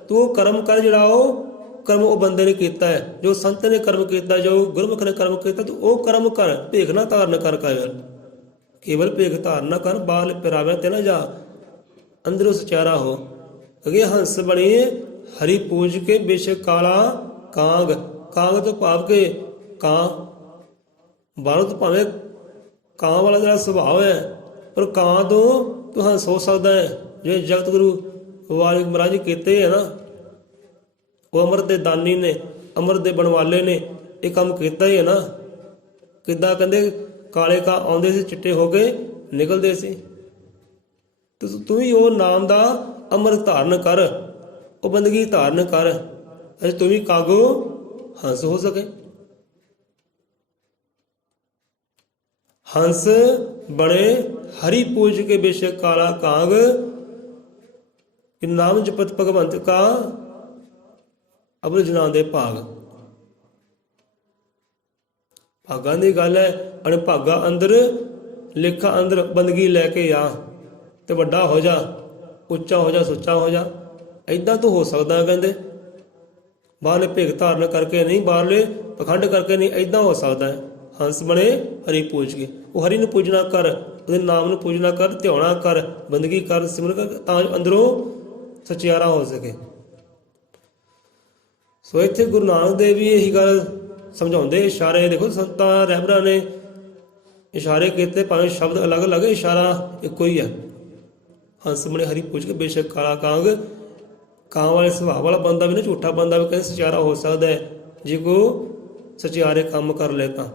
ਤੂੰ ਉਹ ਕਰਮ ਕਰ ਜਿਹੜਾ ਉਹ ਕਰਮ ਉਹ ਬੰਦੇ ਨੇ ਕੀਤਾ ਹੈ, ਜੋ ਸੰਤ ਨੇ ਕਰਮ ਕੀਤਾ, ਜੋ ਗੁਰਮੁਖ ਨੇ ਕਰਮ ਕੀਤਾ, ਤੂੰ ਉਹ ਕਰਮ ਕਰ, ਭੇਖ ਨਾ ਧਾਰਨ ਕਰ ਕੇਵਲ ਭੇਖ ਧਾਰਨ ਨਾ ਕਰ, ਬਾਹਰ ਪਿਰਾਵਿਆਂ ਤੇ ਨਾ ਜਾ, ਅੰਦਰੋਂ ਸਚਿਆਰਾ ਹੋ। ਅਗੇ ਹੰਸ ਬਣੀ ਹਰੀ ਪੂਜ ਕੇ, ਬੇਸ਼ੱਕ ਕਾਲਾ ਕਾਂਗ। ਕਾਂਗ ਤੋਂ ਭਾਵ ਕੇ ਕਾਂ, ਬਾਹਰੋਂ ਤੋਂ ਭਾਵੇਂ ਕਾਂ ਵਾਲਾ ਜਿਹੜਾ ਸੁਭਾਅ ਹੈ, ਪਰ ਕਾਂ ਤੋਂ ਤੂੰ ਹੰਸ ਹੋ ਸਕਦਾ ਹੈ। ਜਿਵੇਂ ਜਗਤ ਗੁਰੂ ਵਾਲਮੀਕ ਮਹਾਰਾਜ ਜੀ ਕੀਤੇ ਹੈ ਨਾ, ਉਹ ਅੰਮ੍ਰਿਤ ਦੇ ਦਾਨੀ ਨੇ, ਅੰਮ੍ਰਿਤ ਦੇ ਬਣਵਾਲੇ ਨੇ, ਇਹ ਕੰਮ ਕੀਤਾ ਹੀ ਹੈ ਨਾ। ਕਿੱਦਾਂ ਕਹਿੰਦੇ ਕਾਲੇ ਕਾਂ ਆਉਂਦੇ ਸੀ, ਚਿੱਟੇ ਹੋ ਕੇ ਨਿਕਲਦੇ ਸੀ। ਤੂੰ ਵੀ ਉਹ ਨਾਮ ਦਾ ਅੰਮ੍ਰਿਤ ਧਾਰਨ ਕਰ, ਉਹ ਬੰਦਗੀ ਧਾਰਨ ਕਰ, ਅਜੇ ਤੂੰ ਵੀ ਕਾਗੋ ਹੰਸ ਹੋ ਸਕੇ। ਹੰਸ ਬਣੇ ਹਰੀ ਪੂਜ ਕੇ, ਬੇਸ਼ੱਕ ਕਾਲਾ ਕਾਂਗ। ਕਿ ਨਾਮ ਜਪਤ ਭਗਵੰਤ ਕਾ, ਅਬਲ ਜਨਾਂ ਦੇ ਭਾਗ। ਭਾਗਾਂ ਦੀ ਗੱਲ ਹੈ, ਅਣ ਭਾਗਾ ਅੰਦਰ ਲੇਖਾ ਅੰਦਰ, ਬੰਦਗੀ ਲੈ ਕੇ ਆ ਤੇ ਵੱਡਾ ਹੋ ਜਾ, ਉੱਚਾ ਹੋ ਜਾ, ਸੁੱਚਾ ਹੋ ਜਾ। ਏਦਾਂ ਤੂੰ ਹੋ ਸਕਦਾ ਕਹਿੰਦੇ, ਬਾਹਰਲੇ ਭੇਖ ਧਾਰਨ ਕਰਕੇ ਨਹੀਂ, ਬਾਹਰਲੇ ਪਖੰਡ ਕਰਕੇ ਨਹੀਂ, ਏਦਾਂ ਹੋ ਸਕਦਾ ਹੈ। ਹੰਸ ਬਣੇ ਹਰੀ ਪੂਜ ਕੇ, ਉਹ ਹਰੀ ਨੂੰ ਪੂਜਣਾ ਕਰ, ਉਹਦੇ ਨਾਮ ਨੂੰ ਪੂਜਣਾ ਕਰ, ਧਿਆਉਣਾ ਕਰ, ਬੰਦਗੀ ਕਰ, ਸਿਮਰਨ ਕਰ, ਤਾਂ ਅੰਦਰੋਂ ਸਚਿਆਰਾ ਹੋ ਸਕੇ। ਸੋ ਇੱਥੇ ਗੁਰੂ ਨਾਨਕ ਦੇਵ ਵੀ ਇਹੀ ਗੱਲ ਸਮਝਾਉਂਦੇ, ਇਸ਼ਾਰੇ ਦੇਖੋ ਸੰਤਾਂ ਰਹਿਬਰਾਂ ਨੇ ਇਸ਼ਾਰੇ ਕੀਤੇ, ਭਾਵੇਂ ਸ਼ਬਦ ਅਲੱਗ ਅਲੱਗ, ਇਸ਼ਾਰਾ ਇੱਕੋ ਹੀ ਹੈ। ਹੰਸ ਬਣੇ ਹਰੀ ਪੂਜ ਕੇ, ਬੇਸ਼ੱਕ ਕਾਲਾ ਕਾਂਗ। ਕਾਂ ਵਾਲੇ ਸੁਭਾਅ ਵਾਲਾ ਬੰਦਾ ਵੀ ਨਾ, ਝੂਠਾ ਬੰਦਾ ਵੀ ਕਹਿੰਦੇ ਸਚਿਆਰਾ ਹੋ ਸਕਦਾ ਹੈ, ਜੇ ਕੋ ਸਚਿਆਰੇ ਕੰਮ ਕਰ ਲੈ ਤਾਂ,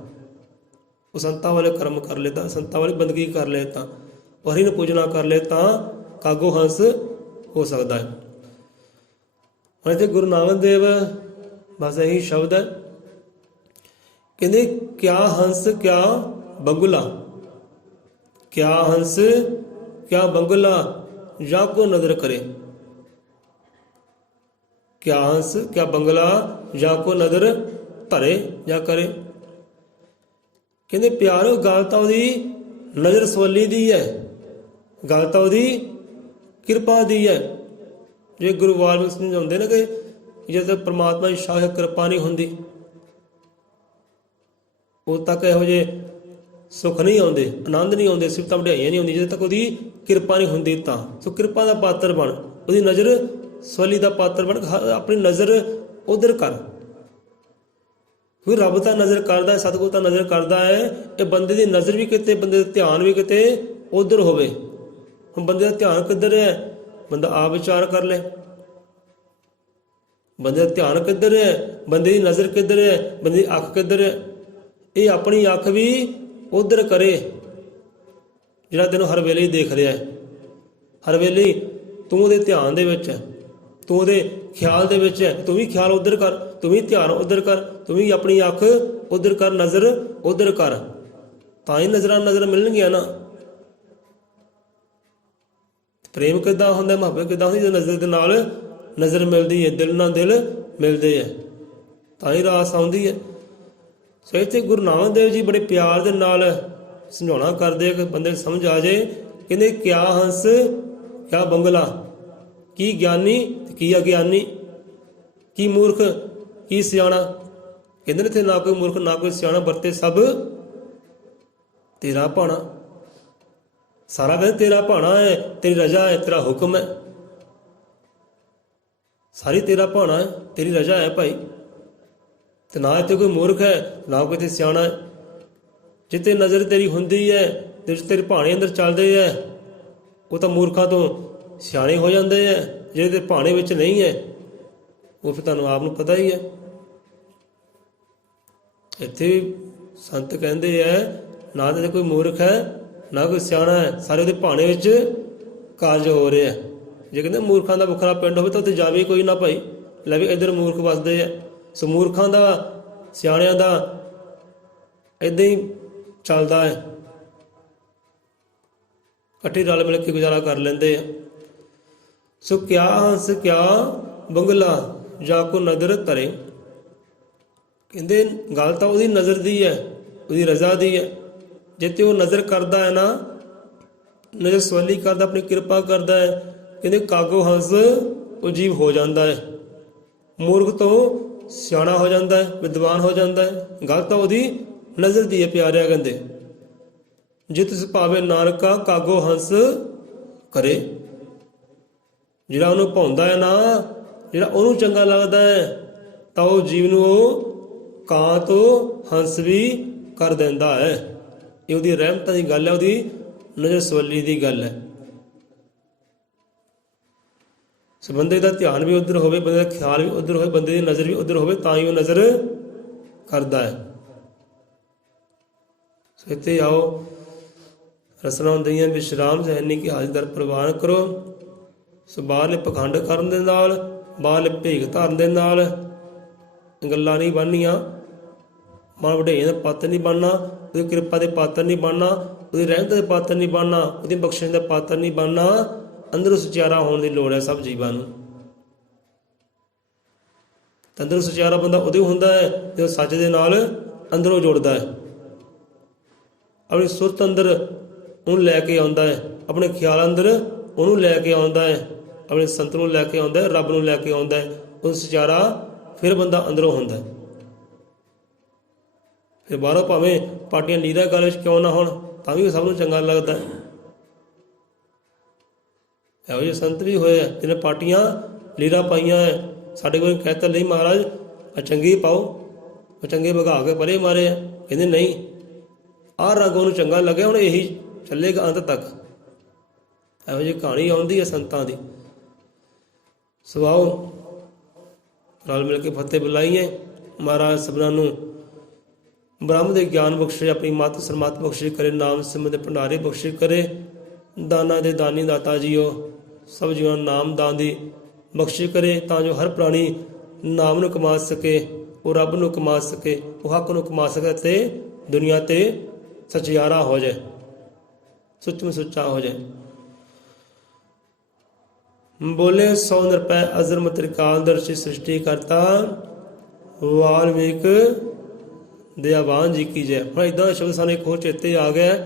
ਉਹ ਸੰਤਾਂ ਵਾਲੇ ਕਰਮ ਕਰ ਲੈ ਤਾਂ, ਸੰਤਾਂ ਵਾਲੀ ਬੰਦਗੀ ਕਰ ਲੈ ਤਾਂ, ਉਹ ਹਰੀ ਨੂੰ ਪੂਜਣਾ ਕਰ ਲੈ ਤਾਂ ਕਾਗੋ ਹੰਸ ਹੋ ਸਕਦਾ ਹੈ। ਹੁਣ ਇੱਥੇ ਗੁਰੂ ਨਾਨਕ ਦੇਵ ਬਸ ਇਹੀ ਸ਼ਬਦ ਹੈ, ਕਹਿੰਦੇ ਕਿਆ ਹੰਸ ਕਿਆ ਬੰਗੁਲਾ, ਕਿਆ ਹੰਸ ਕਿਆ ਬੰਗੁਲਾ, ਜਾਂ ਕੋ ਨਜ਼ਰ ਕਰੇ। ਕਿਆ ਹੰਸ ਕਿਆ ਬੰਗਲਾ, ਜਾਂ ਕੋ ਨਜ਼ਰ ਧਰੇ ਜਾਂ ਕਰੇ। ਕਹਿੰਦੇ ਪਿਆਰੋ ਗੱਲ ਤਾਂ ਉਹਦੀ ਨਜ਼ਰ ਸਵੱਲੀ ਦੀ ਹੈ, ਗੱਲ ਤਾਂ ਉਹਦੀ ਕਿਰਪਾ ਦੀ ਹੈ। ਜੇ ਗੁਰੂ ਵਾਲਮੀਕ ਸਮਝਾਉਂਦੇ ਨੇ ਕਿ ਜਦੋਂ ਪਰਮਾਤਮਾ ਦੀ ਸ਼ਾਹ ਕਿਰਪਾ ਨਹੀਂ ਹੁੰਦੀ, ਉਦੋਂ ਤੱਕ ਇਹੋ ਜਿਹੇ ਸੁੱਖ ਨਹੀਂ ਆਉਂਦੇ, ਆਨੰਦ ਨਹੀਂ ਆਉਂਦੇ, ਸਿਫਤਾਂ ਵਡਿਆਈਆਂ ਨਹੀਂ ਆਉਂਦੀਆਂ, ਜਦੋਂ ਤੱਕ ਉਹਦੀ ਕਿਰਪਾ ਨਹੀਂ ਹੁੰਦੀ ਤਾਂ। ਸੋ ਕਿਰਪਾ ਦਾ ਪਾਤਰ ਬਣ, ਉਹਦੀ ਨਜ਼ਰ ਸਵੱਲੀ ਦਾ ਪਾਤਰ ਬਣ, ਆਪਣੀ ਨਜ਼ਰ ਉਧਰ ਕਰ। ਫਿਰ ਰੱਬ ਤਾਂ ਨਜ਼ਰ ਕਰਦਾ ਹੈ, ਸਤਿਗੁਰ ਤਾਂ ਨਜ਼ਰ ਕਰਦਾ ਹੈ, ਇਹ ਬੰਦੇ ਦੀ ਨਜ਼ਰ ਵੀ ਕਿਤੇ, ਬੰਦੇ ਦਾ ਧਿਆਨ ਵੀ ਕਿਤੇ ਉਧਰ ਹੋਵੇ। ਹੁਣ ਬੰਦੇ ਦਾ ਧਿਆਨ ਕਿੱਧਰ ਹੈ, ਬੰਦਾ ਆਪ ਵਿਚਾਰ ਕਰ ਲੈ। ਬੰਦੇ ਦਾ ਧਿਆਨ ਕਿੱਧਰ ਹੈ, ਬੰਦੇ ਦੀ ਨਜ਼ਰ ਕਿੱਧਰ ਹੈ, ਬੰਦੇ ਦੀ ਅੱਖ ਕਿੱਧਰ ਹੈ। ਇਹ ਆਪਣੀ ਅੱਖ ਵੀ ਉਧਰ ਕਰੇ ਜਿਹੜਾ ਤੈਨੂੰ ਹਰ ਵੇਲੇ ਹੀ ਦੇਖ ਰਿਹਾ ਹੈ। ਹਰ ਵੇਲੇ ਤੂੰ ਉਹਦੇ ਧਿਆਨ ਦੇ ਵਿੱਚ ਹੈ, ਤੂੰ ਉਹਦੇ ਖਿਆਲ ਦੇ ਵਿੱਚ ਹੈ, ਤੂੰ ਵੀ ਖਿਆਲ ਉਧਰ ਕਰ, ਤੂੰ ਵੀ ਧਿਆਨ ਉਧਰ ਕਰ, ਤੂੰ ਵੀ ਆਪਣੀ ਅੱਖ ਉਧਰ ਕਰ, ਨਜ਼ਰ ਉਧਰ ਕਰ, ਤਾਂ ਹੀ ਨਜ਼ਰਾਂ ਮਿਲਣਗੀਆਂ ਨਾ। ਪ੍ਰੇਮ ਕਿੱਦਾਂ ਹੁੰਦਾ, ਮੁਹੱਬਤ ਕਿੱਦਾਂ ਹੁੰਦੀ, ਜਦੋਂ ਨਜ਼ਰ ਦੇ ਨਾਲ ਨਜ਼ਰ ਮਿਲਦੀ ਹੈ, ਦਿਲ ਨਾਲ ਦਿਲ ਮਿਲਦੇ ਹੈ, ਤਾਂ ਹੀ ਰਾਸ ਆਉਂਦੀ ਹੈ। ਸੋ ਇੱਥੇ ਗੁਰੂ ਨਾਨਕ ਦੇਵ ਜੀ ਬੜੇ ਪਿਆਰ ਦੇ ਨਾਲ ਸਮਝਾਉਣਾ ਕਰਦੇ ਕਿ ਬੰਦੇ ਨੂੰ ਸਮਝ ਆ ਜਾਏ। ਕਹਿੰਦੇ ਕਿਆ ਹੰਸ ਕਿਆ ਬੰਗਲਾ, ਕੀ ਗਿਆਨੀ ਕੀ ਅਗਿਆਨੀ, ਕੀ ਮੂਰਖ ਕੀ ਸਿਆਣਾ। ਕਹਿੰਦੇ ਨੇ ਇੱਥੇ ਨਾ ਕੋਈ ਮੂਰਖ ਨਾ ਕੋਈ ਸਿਆਣਾ, ਵਰਤੇ ਸਭ ਤੇਰਾ ਭਾਣਾ। ਸਾਰਾ ਕਹਿੰਦੇ ਤੇਰਾ ਭਾਣਾ ਹੈ, ਤੇਰੀ ਰਜ਼ਾ ਹੈ, ਤੇਰਾ ਹੁਕਮ ਹੈ, ਸਾਰੀ ਤੇਰਾ ਭਾਣਾ ਹੈ, ਤੇਰੀ ਰਜ਼ਾ ਹੈ ਭਾਈ। ਤੇ ਨਾ ਇੱਥੇ ਕੋਈ ਮੂਰਖ ਹੈ, ਨਾ ਕੋਈ ਇੱਥੇ ਸਿਆਣਾ ਹੈ। ਜਿੱਥੇ ਨਜ਼ਰ ਤੇਰੀ ਹੁੰਦੀ ਹੈ ਤੇ ਤੇਰੇ ਭਾਣੇ ਅੰਦਰ ਚੱਲਦੇ ਹੈ, ਉਹ ਤਾਂ ਮੂਰਖਾਂ ਤੋਂ ਸਿਆਣੇ ਹੋ ਜਾਂਦੇ ਹੈ। ਜਿਹੜੇ ਤੇ ਭਾਣੇ ਵਿੱਚ ਨਹੀਂ ਹੈ, ਉਹ ਫਿਰ ਤੁਹਾਨੂੰ ਆਪ ਨੂੰ ਪਤਾ ਹੀ ਹੈ। ਇੱਥੇ ਸੰਤ ਕਹਿੰਦੇ ਹੈ ਨਾ ਤਾਂ ਕੋਈ ਮੂਰਖ ਹੈ ਨਾ ਕੋਈ ਸਿਆਣਾ ਹੈ, ਸਾਰੇ ਉਹਦੇ ਭਾਣੇ ਵਿੱਚ ਕਾਰਜ ਹੋ ਰਹੇ ਹੈ। ਜੇ ਕਹਿੰਦੇ ਮੂਰਖਾਂ ਦਾ ਵੱਖਰਾ ਪਿੰਡ ਹੋਵੇ ਤਾਂ ਉੱਥੇ ਜਾਵੇ ਕੋਈ ਨਾ ਭਾਈ, ਲੈ ਵੀ ਇੱਧਰ ਮੂਰਖ ਵੱਸਦੇ ਆ। ਸੋ ਮੂਰਖਾਂ ਦਾ ਸਿਆਣਿਆਂ ਦਾ ਇੱਦਾਂ ਹੀ ਚੱਲਦਾ ਹੈ, ਇਕੱਠੇ ਰਲ ਮਿਲ ਕੇ ਗੁਜ਼ਾਰਾ ਕਰ ਲੈਂਦੇ ਆ। ਸੋ ਕਿਆ ਹੰਸ ਕਿਆ ਬੰਗਲਾ ਜਾ ਕੋ ਨਜ਼ਰ ਧਰੇ। ਕਹਿੰਦੇ ਗੱਲ ਤਾਂ ਉਹਦੀ ਨਜ਼ਰ ਦੀ ਹੈ, ਉਹਦੀ ਰਜ਼ਾ ਦੀ ਹੈ। ਜੇ ਤੇ ਉਹ ਨਜ਼ਰ ਕਰਦਾ ਹੈ ਨਾ, ਨਜ਼ਰ ਸਵਾਲੀ ਕਰਦਾ, ਆਪਣੀ ਕਿਰਪਾ ਕਰਦਾ ਹੈ, ਕਹਿੰਦੇ ਕਾਗੋ ਹੰਸ ਉਹ ਜੀਵ ਹੋ ਜਾਂਦਾ ਹੈ, ਮੂਰਖ ਤੋਂ ਸਿਆਣਾ ਹੋ ਜਾਂਦਾ ਹੈ, ਵਿਦਵਾਨ ਹੋ ਜਾਂਦਾ ਹੈ। ਗੱਲ ਤਾਂ ਉਹਦੀ ਨਜ਼ਰ ਦੀ ਹੈ ਪਿਆਰਿਆ। ਕਹਿੰਦੇ ਜਿਤ ਭਾਵੇ ਨਾਨਕਾ ਕਾਗੋ ਹੰਸ ਕਰੇ। ਜਿਹੜਾ ਉਹਨੂੰ ਭਾਉਂਦਾ ਹੈ ਨਾ, ਜਿਹੜਾ ਉਹਨੂੰ ਚੰਗਾ ਲੱਗਦਾ ਹੈ, ਤਾਂ ਉਹ ਜੀਵ ਨੂੰ ਉਹ ਕਾਂ ਤੋਂ ਹੰਸ ਵੀ ਕਰ ਦਿੰਦਾ ਹੈ। ਇਹ ਉਹਦੀ ਰਹਿਮਤਾਂ ਦੀ ਗੱਲ ਹੈ, ਉਹਦੀ ਨਜ਼ਰ ਸਵੱਲੀ ਦੀ ਗੱਲ ਹੈ। ਸੋ ਬੰਦੇ ਦਾ ਧਿਆਨ ਵੀ ਉੱਧਰ ਹੋਵੇ, ਬੰਦੇ ਦਾ ਖਿਆਲ ਵੀ ਉੱਧਰ ਹੋਵੇ, ਬੰਦੇ ਦੀ ਨਜ਼ਰ ਵੀ ਉੱਧਰ ਹੋਵੇ, ਤਾਂ ਹੀ ਉਹ ਨਜ਼ਰ ਕਰਦਾ ਹੈ। ਸੋ ਇੱਥੇ ਆਓ, ਰਸਨਾ ਹੁੰਦੀਆਂ ਵਿਸ਼ਰਾਮ ਸੈਨੀ ਕੀ ਹਾਜ਼ਰ ਪ੍ਰਵਾਨ ਕਰੋ। ਸੋ ਬਾਹਰਲੇ ਪਖੰਡ ਕਰਨ ਦੇ ਨਾਲ, ਬਾਹਰਲੇ ਭੇਗ ਧਰਨ ਦੇ ਨਾਲ ਗੱਲਾਂ ਨਹੀਂ ਬਣਨੀਆਂ। ਮਨ ਵਡੇਈਆਂ ਦਾ ਪਾਤਰ ਨਹੀਂ ਬਣਨਾ, ਉਹਦੀ ਕਿਰਪਾ ਦੇ ਪਾਤਰ ਨਹੀਂ ਬਣਨਾ, ਉਹਦੀ ਰਹਿਮਤ ਦੇ ਪਾਤਰ ਨਹੀਂ ਬਣਨਾ, ਉਹਦੀ ਬਖਸ਼ਿਸ਼ ਦਾ ਪਾਤਰ ਨਹੀਂ ਬਣਨਾ। ਅੰਦਰੋਂ ਸੁਚਾਰਾ ਹੋਣ ਦੀ ਲੋੜ ਹੈ ਸਭ ਜੀਵਾਂ ਨੂੰ। ਅੰਦਰੋਂ ਸੁਚਾਰਾ ਬੰਦਾ ਉਦੋਂ ਹੁੰਦਾ ਹੈ ਜਦੋਂ ਸੱਚ ਦੇ ਨਾਲ ਅੰਦਰੋਂ ਜੁੜਦਾ ਹੈ, ਆਪਣੀ ਸੁਰਤ ਅੰਦਰ ਉਹਨੂੰ ਲੈ ਕੇ ਆਉਂਦਾ ਹੈ, ਆਪਣੇ ਖਿਆਲ ਅੰਦਰ ਉਹਨੂੰ ਲੈ ਕੇ ਆਉਂਦਾ ਹੈ, ਆਪਣੇ ਸੰਤ ਨੂੰ ਲੈ ਕੇ ਆਉਂਦਾ ਹੈ, ਰੱਬ ਨੂੰ ਲੈ ਕੇ ਆਉਂਦਾ ਹੈ। ਉਹ ਸੁਚਾਰਾ ਫਿਰ ਬੰਦਾ ਅੰਦਰੋਂ ਹੁੰਦਾ ਹੈ। ਫਿਰ ਬਾਹਰੋਂ ਭਾਵੇਂ ਪਾਰਟੀਆਂ ਲੀਡਰ ਗੱਲ ਵਿੱਚ ਕਿਉਂ ਨਾ ਹੋਣ, ਤਾਂ ਵੀ ਸਭ ਨੂੰ ਚੰਗਾ ਲੱਗਦਾ ਹੈ। ਇਹੋ ਜਿਹੇ ਸੰਤ ਵੀ ਹੋਏ ਆ ਜਿਹਨੇ ਪਾਰਟੀਆਂ ਲੀਡਰਾਂ ਪਾਈਆਂ ਹੈ। ਸਾਡੇ ਕੋਲ ਕਹਿਤਾ ਨਹੀਂ ਮਹਾਰਾਜ ਆ ਚੰਗੀ ਪਾਓ, ਉਹ ਚੰਗੇ ਭਗਾ ਕੇ ਪਰੇ ਮਾਰੇ ਆ। ਕਹਿੰਦੇ ਨਹੀਂ, ਆਹ ਰੰਗ ਉਹਨੂੰ ਚੰਗਾ ਲੱਗਿਆ, ਹੁਣ ਇਹੀ ਚੱਲੇਗਾ ਅੰਤ ਤੱਕ। ਇਹੋ ਜਿਹੀ ਕਹਾਣੀ ਆਉਂਦੀ ਹੈ ਸੰਤਾਂ ਦੀ। ਸੋ ਆਓ ਰਲ ਮਿਲ ਕੇ ਫਤਿਹ ਬੁਲਾਈਏ। ਮਹਾਰਾਜ ਸਭਨਾਂ ਨੂੰ ਬ੍ਰਹਮ ਦੇ ਗਿਆਨ ਬਖਸ਼ੇ, ਆਪਣੀ ਮੱਤ ਸਰਮੱਤ ਬਖਸ਼ੇ ਕਰੇ, ਨਾਮ ਸਿਮਰਨ ਦੇ ਭੰਡਾਰੇ ਬਖਸ਼ੇ ਕਰੇ। ਦਾਨਾ ਦੇ ਦਾਨੀ ਦਾਤਾ ਜੀਓ ਸਭ ਜੀਵਾਂ ਨੂੰ ਨਾਮ ਦਾਨ ਦੀ ਬਖਸ਼ੇ ਕਰੇ, ਤਾਂ ਜੋ ਹਰ ਪ੍ਰਾਣੀ ਨਾਮ ਨੂੰ ਕਮਾ ਸਕੇ, ਉਹ ਰੱਬ ਨੂੰ ਕਮਾ ਸਕੇ, ਉਹ ਹੱਕ ਨੂੰ ਕਮਾ ਸਕੇ ਅਤੇ ਦੁਨੀਆ 'ਤੇ ਸਚਿਆਰਾ ਹੋ ਜਾਏ, ਸੁੱਚਮ ਸੁੱਚਾ ਹੋ ਜਾਏ। ਬੋਲੇ 100 ਨਿਰਪੈ ਅਜ਼ਰ ਤ੍ਰਿਕਾਲ ਦਰਸ਼ੀ ਸ੍ਰਿਸ਼ਟੀ ਕਰਤਾ ਵਾਲਮੀਕ ਦਇਆਵਾਨ ਜੀ ਕੀ ਜੈ। ਹੁਣ ਇੱਦਾਂ ਦਾ ਸ਼ਬਦ ਸਾਨੂੰ ਇੱਕ ਹੋਰ ਚੇਤੇ ਆ ਗਿਆ,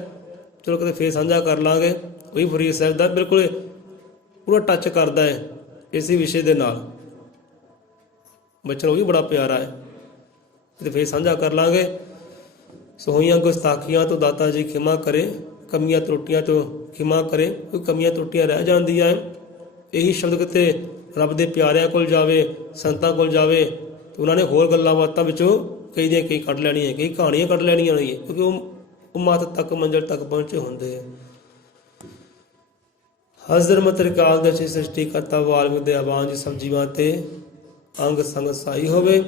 ਚਲੋ ਕਦੇ ਫੇਰ ਸਾਂਝਾ ਕਰ ਲਾਂਗੇ। ਉਹੀ ਫਰੀਦ ਸਾਹਿਬ ਦਾ ਬਿਲਕੁਲ ਪੂਰਾ ਟੱਚ ਕਰਦਾ ਹੈ ਇਸੇ ਵਿਸ਼ੇ ਦੇ ਨਾਲ। ਬੱਚਾ ਉਹ ਵੀ ਬੜਾ ਪਿਆਰਾ ਹੈ, ਕਦੇ ਫੇਰ ਸਾਂਝਾ ਕਰ ਲਾਂਗੇ। ਸੋ ਹੋਈਆਂ ਗੁਸਤਾਖੀਆਂ ਤੋਂ ਦਾਤਾ ਜੀ ਖਿਮਾ ਕਰੇ, ਕਮੀਆਂ ਤਰੁੱਟੀਆਂ ਤੋਂ ਖਿਮਾ ਕਰੇ। ਕੋਈ ਕਮੀਆਂ ਤਰੁੱਟੀਆਂ ਰਹਿ ਜਾਂਦੀਆਂ ਹੈ, ਇਹੀ ਸ਼ਬਦ ਕਿਤੇ ਰੱਬ ਦੇ ਪਿਆਰਿਆਂ ਕੋਲ ਜਾਵੇ, ਸੰਤਾਂ ਕੋਲ ਜਾਵੇ, ਤਾਂ ਉਹਨਾਂ ਨੇ ਹੋਰ ਗੱਲਾਂ ਬਾਤਾਂ ਵਿੱਚੋਂ ਕਈ ਦੀਆਂ ਕਈ ਕੱਢ ਲੈਣੀਆਂ, ਕਈ ਕਹਾਣੀਆਂ ਕੱਢ ਲੈਣੀਆਂ ਨੇ, ਕਿਉਂਕਿ ਉਹ ਮੱਤ ਤੱਕ ਮੰਜ਼ਿਲ ਤੱਕ ਪਹੁੰਚੇ ਹੁੰਦੇ ਆ। ਹਜ਼ਰ ਤ੍ਰਿਕਾਲ ਦਰਸ਼ੀ ਸ੍ਰਿਸ਼ਟੀ ਕਰਤਾ ਵਾਲਮੀਕ ਦਇਆਵਾਨ ਜੀ ਸਭ ਜੀਵਾਂ ਤੇ ਅੰਗ ਸੰਗ ਸਾਈ ਹੋਵੇ।